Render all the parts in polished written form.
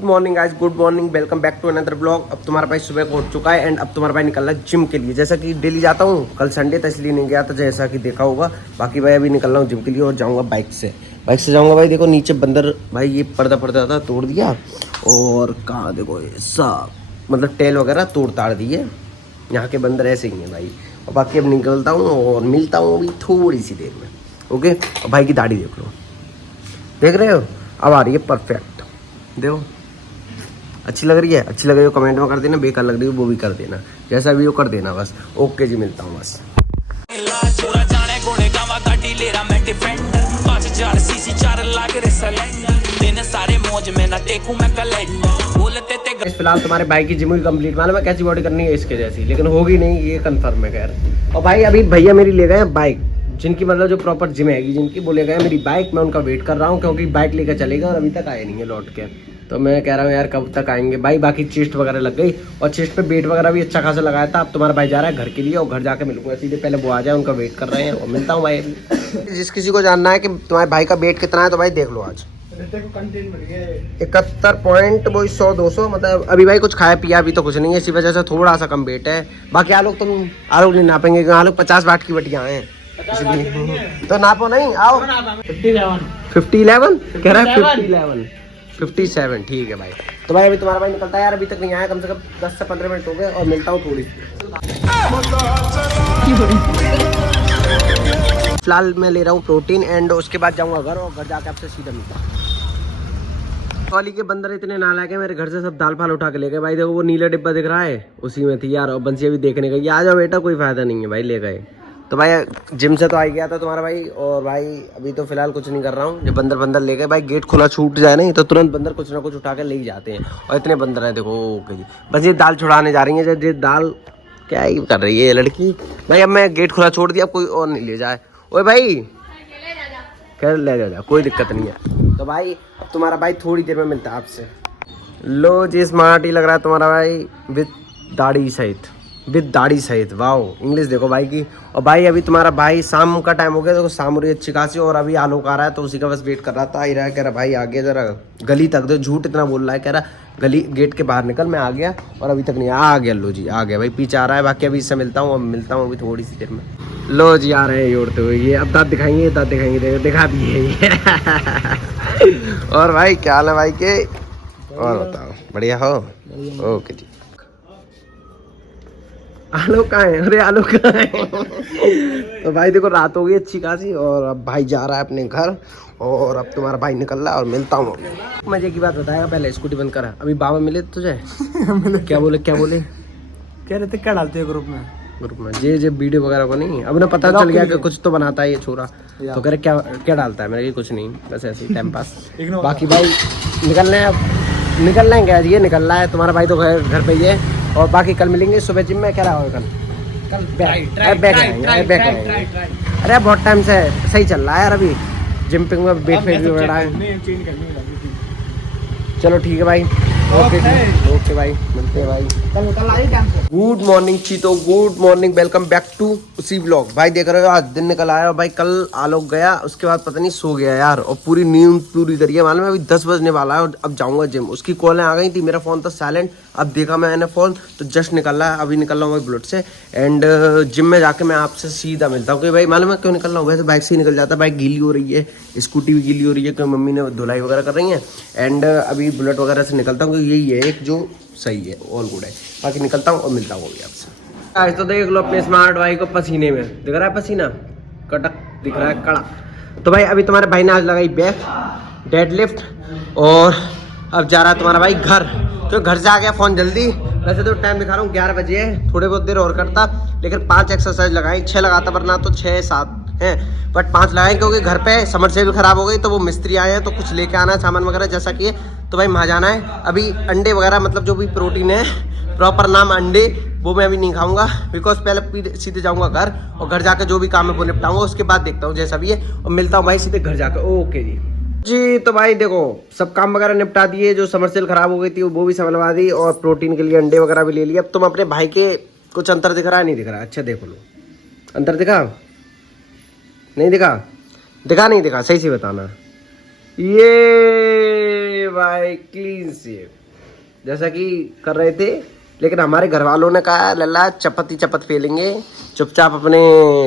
Good morning guys, good morning, welcome back to another blog. अब तुम्हारा भाई सुबह को उठ चुका है एंड अब तुम्हारा भाई निकल रहा है जिम के लिए। जैसा कि डेली जाता हूँ, कल संडे था इसलिए नहीं गया था जैसा कि देखा होगा। बाकी भाई अभी निकल रहा हूँ जिम के लिए और जाऊँगा बाइक से जाऊँगा भाई। देखो नीचे बंदर भाई ये पर्दा था तोड़ दिया और कहाँ देखो ये सब मतलब टेल वगैरह तोड़ ताड़ दिए। यहाँ के बंदर ऐसे ही हैं भाई। और बाकी अब निकलता हूँ और मिलता हूँ अभी थोड़ी सी देर में। ओके, और भाई की दाढ़ी देख लो, देख रहे हो अब आ रही है परफेक्ट। देखो अच्छी लग रही है, अच्छी लग रही हो कमेंट में कर देना, बेकार लग रही हो वो भी कर देना, जैसा भी हो कर देना बस। ओके जी, मिलता हूँ बस। फिलहाल तुम्हारे भाई की जिम की कंप्लीट, मालूम है कैसी बॉडी करनी है इसके जैसी, लेकिन होगी नहीं ये कंफर्म है। खैर, और भाई अभी भैया मेरी ले गए बाइक, जिनकी मतलब जो प्रॉपर जिम है जिनकी, वो ले गए मेरी बाइक। मैं उनका वेट कर रहा हूँ क्योंकि बाइक लेकर चलेगा और अभी तक आए नहीं है लौट के। तो मैं कह रहा हूँ यार कब तक आएंगे भाई। बाकी चेस्ट वगैरह लग गई और चेस्ट पे वेट वगैरह भी अच्छा खासा लगाया था। अब तुम्हारा भाई जा रहा है घर के लिए और घर जाके मिलूंगा सीधे, पहले वो आ जाए, उनका वेट कर रहे हैं और मिलता हूँ भाई। जिस किसी को जानना है कि तुम्हारे भाई का वेट कितना है तो भाई देख लो आज 71 पॉइंट, वही 100-200 मतलब। अभी भाई कुछ खाया पिया अभी तो कुछ नहीं है, इसी वजह से थोड़ा सा कम वेट है। बाकी आलोक नहीं नापेंगे, आलोक 50 वाट की बटिया हैं तो नापो नहीं। आओ 50-11 कह रहा है, 57 ठीक है भाई। तो भाई अभी तुम्हारा भाई निकलता है यार, अभी तक नहीं आया, कम से कम 10 से 15 मिनट हो गए और मिलता हूँ थोड़ी फिलहाल मैं ले रहा हूँ प्रोटीन एंड उसके बाद जाऊँगा घर और घर जाके आपसे सीधा मिलता हूँ। वाली के बंदर इतने नालायक है, मेरे घर से सब दाल फाल उठा के ले गए भाई। देखो वो नीला डिब्बा दिख रहा है उसी में थी यार, और बंसी भी देखने गई। आ जाओ बेटा, कोई फायदा नहीं है भाई, ले गए। तो भाई जिम से तो आ गया था तुम्हारा भाई, और भाई अभी तो फिलहाल कुछ नहीं कर रहा हूँ। जब बंदर ले गए भाई, गेट खुला छूट जाए नहीं तो तुरंत बंदर कुछ ना कुछ उठा के ले ही जाते हैं। और इतने बंदर हैं देखो। ओके जी, बस ये दाल छुड़ाने जा रही है। जब ये दाल क्या ही कर रही है ये लड़की भाई। अब मैं गेट खुला छोड़ दिया, कोई और नहीं ले जाए। ओए भाई कह ले जा, कोई दिक्कत नहीं है। तो भाई अब तुम्हारा भाई थोड़ी देर में मिलता है आपसे। लो जी, स्मार्ट ही लग रहा है तुम्हारा भाई विद दाढ़ी सहित। वाओ, इंग्लिश देखो भाई की। और भाई अभी तुम्हारा भाई शाम का टाइम हो गया, देखो शाम हो रही है अच्छी खासी, और अभी आलोक आ रहा है तो उसी का बस वेट कर रहा था। ही रहा है, कह रहा भाई आगे जरा गली तक दो, झूठ इतना बोल रहा है, कह रहा गली गेट के बाहर निकल। मैं आ गया और अभी तक नहीं आ गया। लो जी आ गया भाई, पीछे आ रहा है। बाकी अभी इससे मिलता हूँ अभी थोड़ी सी देर में। लो जी आ रहे हैं जोड़ते हुए, ये अब दांत दिखाएंगे, दिखा दिए और भाई क्या हाल है भाई के, और बताओ बढ़िया हो? ओके जी। आलोक कहाँ है? अरे आलोक कहाँ है? तो भाई देखो रात हो गई अच्छी खासी और अब भाई जा रहा है अपने घर, और अब तुम्हारा भाई निकल रहा है और मिलता हूँ। मजे की बात बताएगा, पहले स्कूटी बंद करा। अभी बाबा मिले तुझे क्या बोले कह रहे थे क्या डालते हैं ग्रुप में जे वीडियो वगैरह को नहीं। अब उन्हें पता चल गया कि कुछ तो बनाता है ये छोरा, तो कह रहे क्या डालता है। मेरे कुछ नहीं, बस ऐसे ही टाइम पास। बाकी भाई निकलना है क्या ये निकल रहा है तुम्हारा भाई तो घर पे ही है। और बाकी कल मिलेंगे सुबह जिम में। क्या रहा होगा कल बैक आएंगे। अरे बहुत टाइम से सही चल रहा है यार, अभी जिम पे वेट भी बढ़ा है। चलो ठीक है भाई, ओके भाई, मिलते हैं भाई कल आई टाइम से। गुड मॉर्निंग चीतो, good morning, welcome back to उसी ब्लॉग। भाई देख रहे हो आज दिन निकल आया और भाई कल आलोक गया, उसके बाद पता नहीं सो गया यार, और पूरी नींद पूरी करी है। मालूम है अभी 10 बजने वाला है और अब जाऊंगा जिम। उसकी कॉलें आ गई थी, मेरा फोन था साइलेंट, अब देखा मैंने फोन तो जस्ट निकल रहा है। अभी निकल रहा हूँ भाई बुलेट से एंड जिम में जाके मैं आपसे सीधा मिलता हूँ। कि भाई मालूम है क्यों निकल रहा हूँ? वैसे बाइक से ही निकल जाता है, बाइक गीली हो रही है, स्कूटी भी गीली हो रही है क्योंकि मम्मी ने धुलाई वगैरह कर रही है। एंड अभी बुलेट वगैरह से निकलता हूँ, यही है एक जो सही है, ऑल गुड है। बाकी निकलता हूँ और मिलता हूँ अभी आपसे। आज तो देख लो अपने स्मार्ट भाई को पसीने में, दिख रहा है पसीना कटक, दिख रहा है कड़ा। तो भाई अभी तुम्हारे भाई ने आज लगाई बैक डेडलिफ्ट और अब जा रहा है तुम्हारा भाई घर। तो घर से आ गया फ़ोन जल्दी। वैसे तो टाइम दिखा रहा हूँ 11 बजे है, थोड़े बहुत देर और करता, लेकिन 5 एक्सरसाइज लगाई, 6 लगाता, वरना तो 6-7 हैं, बट 5 लगाए क्योंकि घर पे समरसेबल खराब हो गई तो वो मिस्त्री आए हैं तो कुछ लेके आना है सामान वगैरह जैसा कि है। तो भाई वहाँ जाना है। अभी अंडे वगैरह मतलब जो भी प्रोटीन है, प्रॉपर नाम अंडे, वो मैं अभी नहीं खाऊंगा बिकॉज पहले सीधे जाऊंगा घर, और घर जाकर जो भी काम है वो निपटाऊंगा, उसके बाद देखता हूँ जैसा भी है, और मिलता हूँ भाई सीधे घर जाकर। ओके जी। तो भाई देखो सब काम वगैरह निपटा दिए, जो समरसेल खराब हो गई थी वो भी संभलवा दी, और प्रोटीन के लिए अंडे वगैरह भी ले लिए। अब तुम अपने भाई के कुछ अंतर दिख रहा है नहीं दिख रहा? अच्छा देखो लो, अंतर दिखा नहीं दिखा? दिखा नहीं दिखा? सही से बताना। ये भाई क्लीन शेव जैसा कि कर रहे थे, लेकिन हमारे घर वालों ने कहा लल्ला चपत ही चपत फेलेंगे, चुपचाप अपने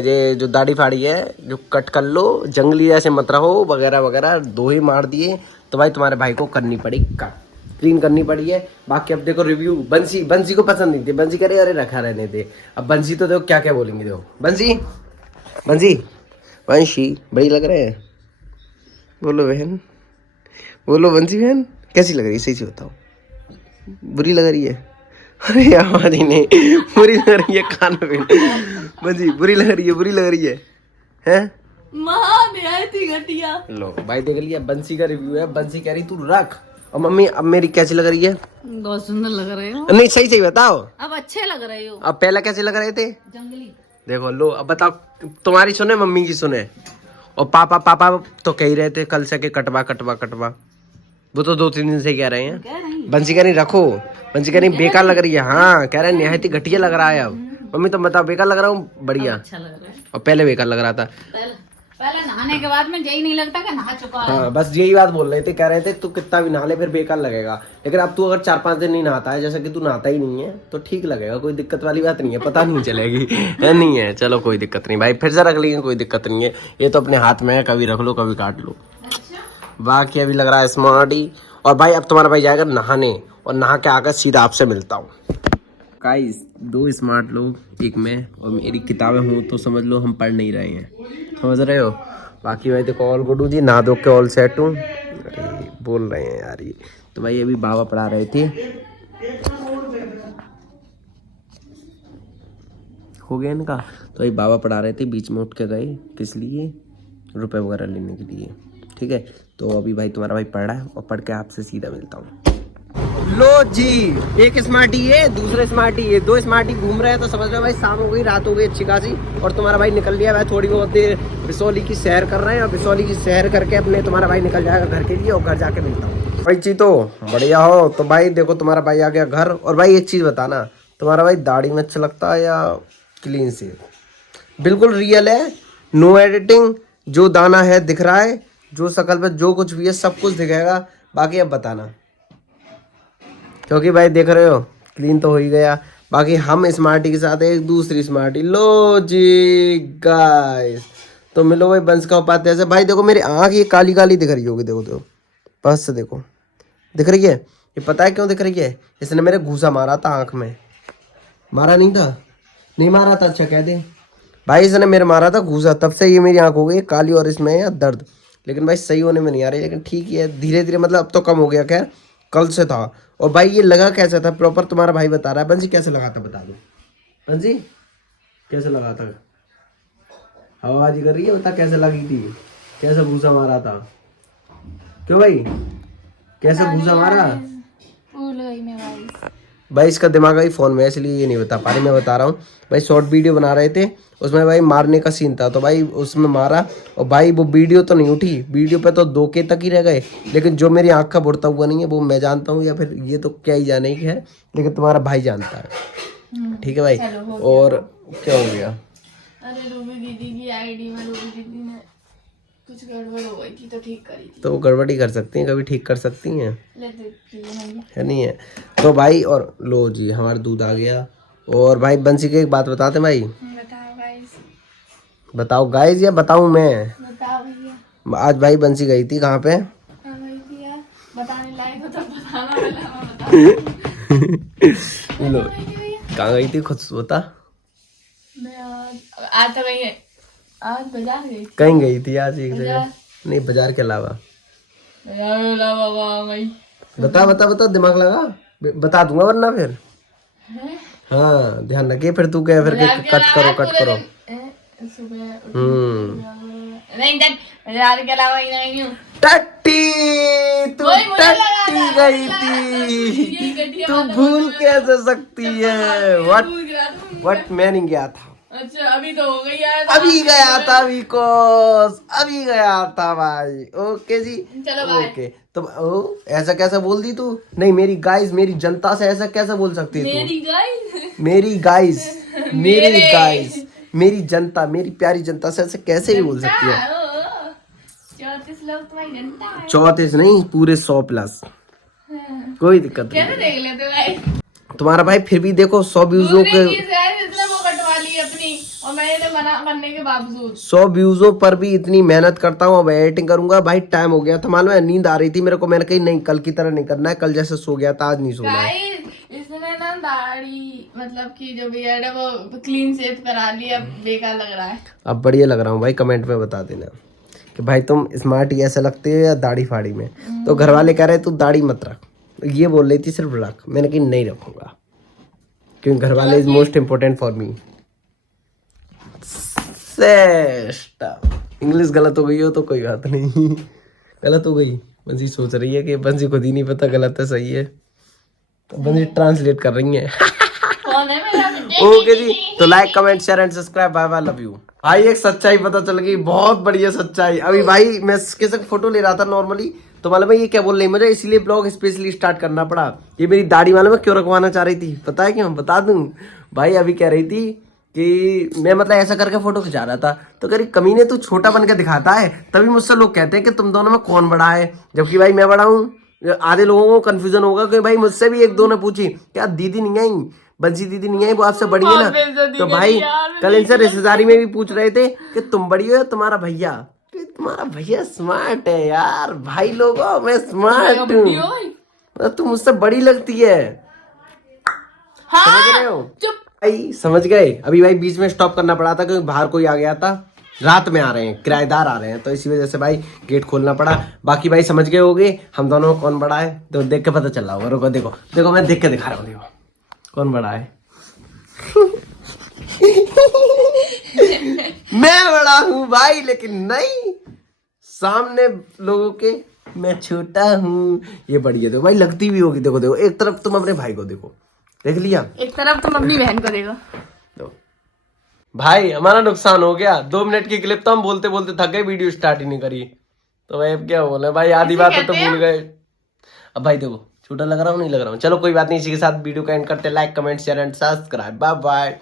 ये जो दाढ़ी फाड़ी है जो कट कर लो, जंगली ऐसे मत रहो वगैरह वगैरह, दो ही मार दिए। तो भाई तुम्हारे भाई को करनी पड़ी कट, क्लीन करनी पड़ी है। बाकी अब देखो रिव्यू, बंसी को पसंद नहीं थी, बंसी करे अरे रखा रहने दे। अब बंसी तो देखो क्या क्या बोलेंगे, देखो बंसी बड़ी लग रहे हैं, बोलो बहन, बोलो बंसी बहन कैसी लग रही है, सही से बताओ। बुरी लग रही है? अरे आवाज ही नहीं, बुरी लग रही है खाना पे बंसी, बुरी लग रही है हैं? घटिया। लो भाई देख लिया, बंसी का रिव्यू है। बंसी कह रही तू रख। और मम्मी अब मेरी कैसी लग रही है? बहुत सुंदर लग रहे हो। नहीं सही बताओ, अब अच्छे लग रहे हो। अब पहले कैसे लग रहे थे? जंगली। देखो लो अब बताओ, तुम्हारी सुने मम्मी की सुने, और पापा तो कह ही रहे थे कल से के कटवा, वो तो 2-3 दिन से कह रहे हैं। कह रही बंसी कह रही रखो, बंसी कह रही बेकार लग रही है। हाँ कह रहे निहायत ही घटिया लग रहा है। अब मम्मी तुम बताओ बेकार लग रहा हूँ बढ़िया? अच्छा लग रहा है। और पहले बेकार लग रहा था। पहले नहाने के बाद में यही नहीं लगता कि नहा चुका है। हाँ बस यही बात बोल रहे थे, कह रहे थे तू कितना भी नहा ले फिर बेकार लगेगा, लेकिन अब तू अगर 4-5 दिन नहीं नहाता है, जैसा कि तू नहाता ही नहीं है, तो ठीक लगेगा, कोई दिक्कत वाली बात नहीं है, पता नहीं चलेगी है नहीं है। चलो कोई दिक्कत नहीं भाई, फिर से रख लेंगे, कोई दिक्कत नहीं है, ये तो अपने हाथ में है, कभी रख लो कभी काट लो। बाकी अभी लग रहा है स्मार्ट ही। और भाई अब तुम्हारा भाई जाएगा नहाने, और नहा के आकर सीधा आपसे मिलता हूँ। गाइस 2 स्मार्ट लोग, एक मैं, और मेरी किताबें हो तो समझ लो हम पढ़ नहीं रहे हैं, समझ रहे हो। बाकी भाई देखो ऑल गुड जी, नहा धो के ऑल सेट हूँ। अरे बोल रहे हैं यार ये तो भाई अभी बाबा पढ़ा रहे थे, हो गया इनका, तो भाई बाबा पढ़ा रहे थे, बीच में उठ के गए, किस लिए? रुपए वगैरह लेने के लिए, ठीक है। तो अभी भाई तुम्हारा भाई पढ़ रहा है, और पढ़ के आपसे सीधा मिलता हूँ। लो जी, एक स्मार्टी है, दूसरे स्मार्टी है, 2 स्मार्टी घूम रहे हैं, तो समझ लो भाई शाम हो गई, रात हो गई अच्छी खासी, और तुम्हारा भाई निकल लिया भाई थोड़ी बहुत देर बिसौली की सैर कर रहे हैं, और बिसौली की सैर करके अपने तुम्हारा भाई निकल जाएगा घर के लिए, और घर जाके मिलता हूँ। भाई चीतो बढ़िया हो तो भाई देखो तुम्हारा भाई आ गया घर। और भाई एक चीज बताना, तुम्हारा भाई दाढ़ी में अच्छा लगता है या क्लीन शेव? बिल्कुल रियल है, नो एडिटिंग, जो दाना है दिख रहा है, जो शकल पे जो कुछ भी है सब कुछ दिखेगा। बाकी अब बताना, क्योंकि भाई देख रहे हो क्लीन तो हो ही गया। बाकी हम स्मार्टी के साथ एक दूसरी स्मार्टी। लो जी गाइस, तो मिलो भाई बंस का उपाध्याय से। भाई देखो मेरी आँख ये काली काली दिख रही होगी, देखो बस से देखो दिख रही है। ये पता है क्यों दिख रही है? इसने मेरे घूसा मारा था आँख में, मारा नहीं था? नहीं मारा था, अच्छा कह दे भाई, इसने मेरे मारा था घूसा, तब से ये मेरी आँख हो गई काली, और इसमें है दर्द, लेकिन भाई सही होने में नहीं आ रही, लेकिन ठीक है धीरे धीरे, मतलब अब तो कम हो गया, खैर कल से था। और भाई ये लगा कैसा था प्रॉपर तुम्हारा भाई बता रहा है। बंसी कैसे लगा था बता दो, बंसी कैसे लगा था? आवाज कर रही है, बता कैसे लगी थी, कैसे घूसा मारा था? क्यों भाई कैसे घूसा मारा? भूल गई मैं भाई इसका दिमाग है फोन में, इसलिए ये नहीं बता पा रही, मैं बता रहा हूँ। भाई शॉर्ट वीडियो बना रहे थे, उसमें भाई मारने का सीन था, तो भाई उसमें मारा, और भाई वो वीडियो तो नहीं उठी, वीडियो पे तो 2K तक ही रह गए, लेकिन जो मेरी आँख का बुड़ता हुआ नहीं है वो मैं जानता हूँ, या फिर ये तो क्या ही जाने की है, लेकिन तुम्हारा भाई जानता है, ठीक है भाई। और क्या हो गया? अरे रूबी दीदी की आईडी में रूबी दीदी ने कुछ गड़बड़ हो गई थी, तो ठीक करी थी। तो वो गड़बड़ी कर सकती हैं, कभी ठीक कर सकती हैं, नहीं है नहीं है। तो भाई और लो जी हमारा दूध आ गया। और भाई बंसी की एक बात बताते भाई, बताओ गाइस, बताओ गाइस या बताऊं मैं? बताओ भैया। आज भाई बंसी गई थी कहाँ पे? बताने लायक हो तो बताना, मैं बता लो कहाँ गई थी खुद बता। मैं आज तो गई है, आज बाजार गई। कहीं गई थी आज एक जगह? नहीं बाजार के अलावा। बता दिमाग लगा, बता दूंगा वरना फिर। हाँ ध्यान रखिए फिर, तू क्या फिर कट करो। नहीं बाजार के अलावा ही नहीं हूँ। टट्टी तू टट्टी गई थी, तू भूल कैसे सकती है? वट मैं नहीं गया था। अच्छा अभी तो हो गई यार, अभी गया था भाई। ओके जी, चलो ओके। तो ऐसा कैसा बोल दी तू? नहीं मेरी गाइस, मेरी जनता से ऐसा कैसा बोल सकती है तू? मेरी गाइस मेरी जनता, मेरी प्यारी जनता से ऐसे कैसे ही बोल सकती है? 34 लोग तुम्हारी जनता है। 34 नहीं पूरे 100+। कोई दिक्कत कैसे नहीं। देख लेते भाई? तुम्हारा भाई फिर भी देखो 100 व्यूजों दूसरी के चीज है, इसने वो कटवा ली अपनी और मैंने मना करने के बावजूद। 100 व्यूजों पर भी इतनी मेहनत करता हूँ। अब एडिटिंग करूंगा भाई, टाइम हो गया था मालूम है, नींद आ रही थी मेरे को। मैंने कही नहीं, कल की तरह नहीं करना है, कल जैसे सो गया था आज नहीं सोना है। गाइस इसने ना दाढ़ी मतलब कि जो बियर्ड है वो क्लीन शेव करा ली, अब बेकार लग रहा है। अब बढ़िया लग रहा हूँ भाई, कमेंट में बता देना कि भाई तुम स्मार्ट ही ऐसे लगते हो या दाढ़ी फाड़ी में। तो घर वाले कह रहे तू दाढ़ी मत रख, ये बोल रही थी सिर्फ रख। मैंने कही नहीं रखूंगा, क्योंकि घर वाले is most important for me. English गलत हो गई हो तो कोई बात नहीं, गलत हो गई। बंसी सोच रही है कि बंसी खुद ही नहीं पता गलत है सही है, तो बंसी ट्रांसलेट कर रही है। कौन है मेरा बेटे? ओके जी, तो like comment share and subscribe. Bye bye, love you. भाई एक सच्चाई पता चल गई, बहुत बढ़िया सच्चाई। अभी भाई मैं इसके साथ फोटो ले रहा था नॉर्मली, तो मालूम है ये क्या बोल रही मुझे, इसलिए ब्लॉग स्पेशली स्टार्ट करना पड़ा। ये मेरी दाढ़ी मालूम है क्यों रखवाना चाह रही थी, पता है क्यों? बता दूं भाई। अभी कह रही थी कि मैं मतलब ऐसा करके फोटो खिंचा रहा था, तो कह रही कमीने तू छोटा बन के दिखाता है, तभी मुझसे लोग कहते हैं कि तुम दोनों में कौन बड़ा है, जबकि भाई मैं बड़ा हूँ। आधे लोगों को कंफ्यूजन होगा कि भाई मुझसे भी एक दो ने पूछी क्या दीदी नहीं आई, बंसी दीदी नहीं आई, वो आपसे बड़ी है ना। तो भाई कल इनसे रिश्तेदारी में भी पूछ रहे थे कि तुम बड़ी हो या तुम्हारा भैया। तुम्हारा भैया स्मार्ट है यार, भाई लोगों मैं स्मार्ट हूँ, तुम मुझसे बड़ी लगती है। समझ रहे हो भाई? समझ गए? अभी भाई बीच में स्टॉप करना पड़ा था क्योंकि बाहर कोई आ गया था, रात में आ रहे हैं, किराएदार आ रहे हैं, तो इसी वजह से भाई गेट खोलना पड़ा। बाकी भाई समझ गए होगे हम दोनों में कौन बड़ा है, तो देख के पता चल रहा होगा। रुको देखो देखो, मैं देख के दिखा रहा हूँ, देखो कौन बड़ा है। मैं बड़ा हूँ भाई, लेकिन नहीं, सामने लोगों के मैं छोटा हूँ। ये बढ़िया देखो भाई, लगती भी होगी। देखो देखो, एक तरफ तुम अपने भाई को देखो, देख लिया, एक तरफ तुम अपनी बहन को देखो। तो भाई हमारा नुकसान हो गया। 2 मिनट की क्लिप तो हम बोलते बोलते थक गए, वीडियो स्टार्ट ही नहीं करी। तो भाई अब क्या बोले भाई, आधी बात तो भूल गए। अब भाई देखो छोटा लग रहा हूँ नहीं लग रहा हूँ, चलो कोई बात नहीं। इसी के साथ वीडियो का एंड करते, like comment share and subscribe. Bye bye.